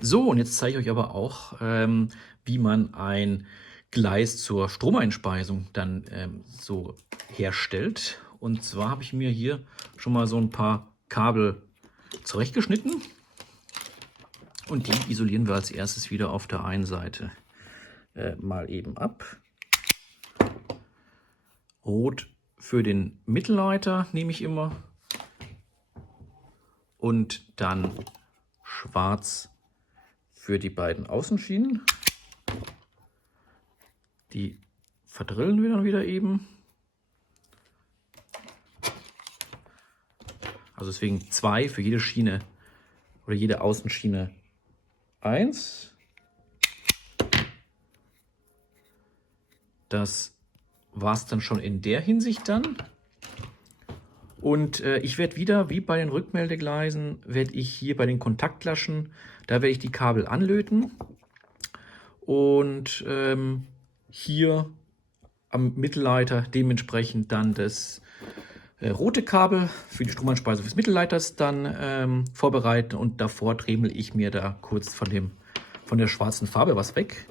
So, und jetzt zeige ich euch aber auch, wie man ein Gleis zur Stromeinspeisung dann so herstellt. Und zwar habe ich mir hier schon mal so ein paar Kabel zurechtgeschnitten und die isolieren wir als erstes wieder auf der einen Seite mal eben ab. Rot für den Mittelleiter nehme ich immer und dann schwarz für die beiden Außenschienen. Die verdrillen wir dann wieder eben. Also deswegen 2 für jede Schiene oder jede Außenschiene 1. Das war es dann schon in der Hinsicht dann. Und ich werde wieder, wie bei den Rückmeldegleisen, werde ich hier bei den Kontaktlaschen, da werde ich die Kabel anlöten. Und hier am Mittelleiter dementsprechend dann das rote Kabel für die Stromeinspeisung des Mittelleiters dann vorbereiten. Und davor dremel ich mir da kurz von der schwarzen Farbe was weg.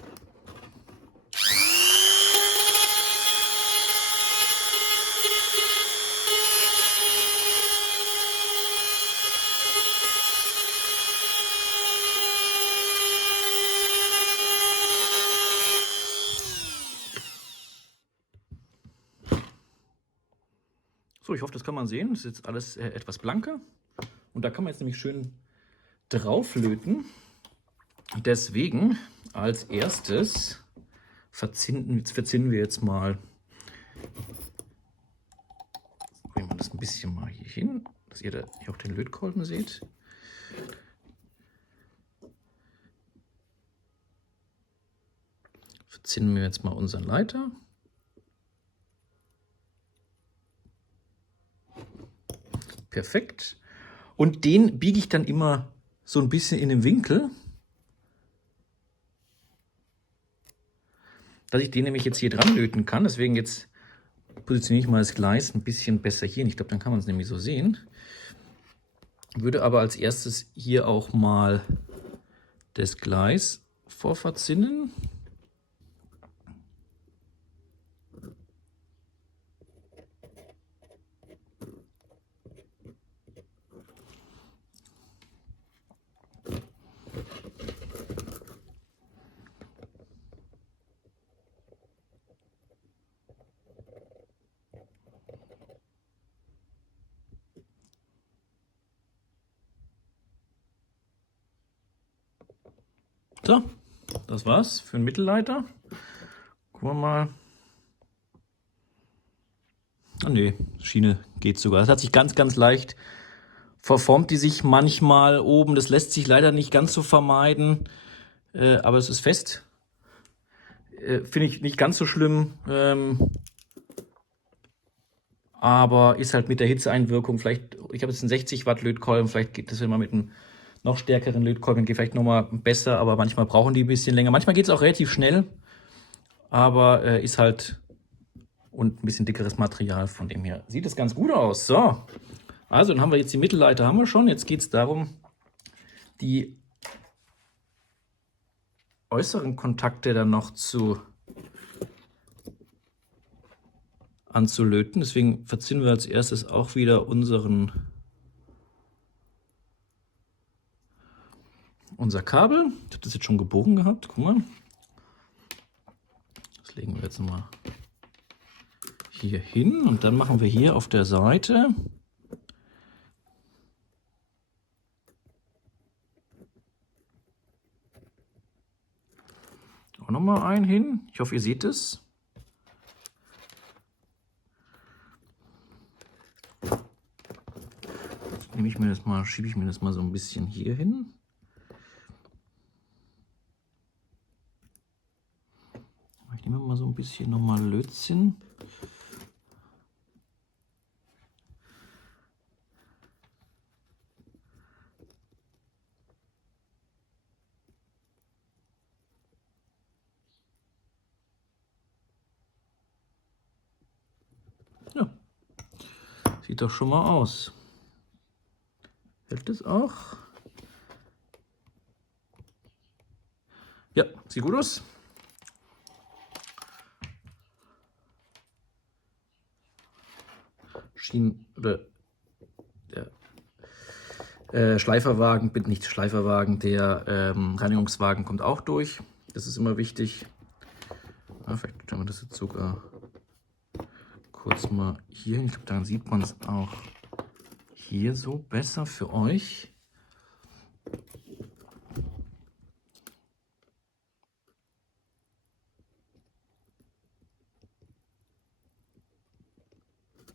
So, ich hoffe, das kann man sehen. Das ist jetzt alles etwas blanker. Und da kann man jetzt nämlich schön drauflöten. Deswegen als erstes verzinnen wir jetzt mal. Bringen wir das ein bisschen mal hier hin, dass ihr da hier auch den Lötkolben seht. Verzinnen wir jetzt mal unseren Leiter. Perfekt. Und den biege ich dann immer so ein bisschen in den Winkel, dass ich den nämlich jetzt hier dran löten kann. Deswegen jetzt positioniere ich mal das Gleis ein bisschen besser hier. Ich glaube, dann kann man es nämlich so sehen. Würde aber als erstes hier auch mal das Gleis vorverzinnen. So, das war's für den Mittelleiter. Gucken wir mal. Ah ne, Schiene geht sogar. Das hat sich ganz, ganz leicht verformt die sich manchmal oben. Das lässt sich leider nicht ganz so vermeiden, aber es ist fest. Finde ich nicht ganz so schlimm, aber ist halt mit der Hitzeeinwirkung vielleicht, ich habe jetzt einen 60 Watt Lötkolben, vielleicht geht das, wenn man mit einem noch stärkeren Lötkolben geht, vielleicht nochmal besser, aber manchmal brauchen die ein bisschen länger. Manchmal geht es auch relativ schnell, aber ist halt und ein bisschen dickeres Material, von dem her sieht es ganz gut aus. So, also dann haben wir jetzt die Mittelleiter haben wir schon. Jetzt geht es darum, die äußeren Kontakte dann noch anzulöten. Deswegen verziehen wir als erstes auch wieder unser Kabel. Ich habe das jetzt schon gebogen gehabt. Guck mal. Das legen wir jetzt mal hier hin und dann machen wir hier auf der Seite auch noch mal einen hin. Ich hoffe, ihr seht es. Schiebe ich mir das mal so ein bisschen hier hin. Ich nehme mal so ein bisschen nochmal Lötzinn. Ja, sieht doch schon mal aus. Hält es auch? Ja, sieht gut aus. Schienen oder der Schleiferwagen, bitte nicht Schleiferwagen, der Reinigungswagen kommt auch durch. Das ist immer wichtig. Ja, vielleicht können wir das jetzt sogar kurz mal hier hin. Ich glaube, dann sieht man es auch hier so besser für euch.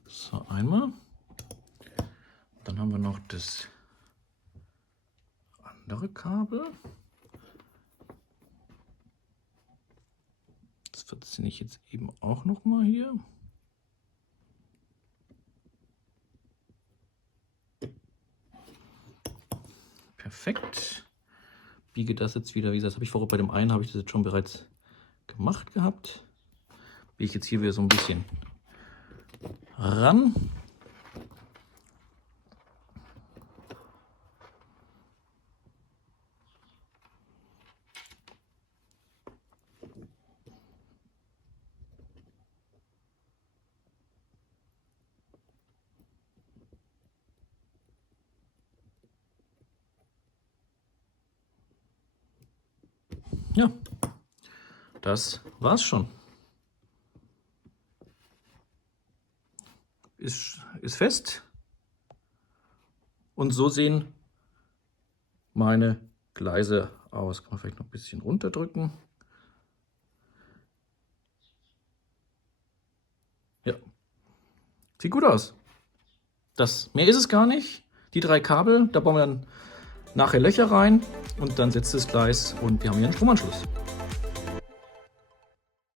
So, einmal. Dann haben wir noch das andere Kabel. Das verziehe ich jetzt eben auch noch mal hier. Perfekt. Biege das jetzt wieder. Wie gesagt, das habe ich vorher bei dem einen habe ich das jetzt schon bereits gemacht gehabt. Biege ich jetzt hier wieder so ein bisschen ran. Ja, das war's schon. Ist fest. Und so sehen meine Gleise aus. Kann man vielleicht noch ein bisschen runterdrücken. Ja, sieht gut aus. Mehr ist es gar nicht. Die 3 Kabel, da bauen wir dann nachher Löcher rein und dann setzt das Gleis und wir haben hier einen Stromanschluss.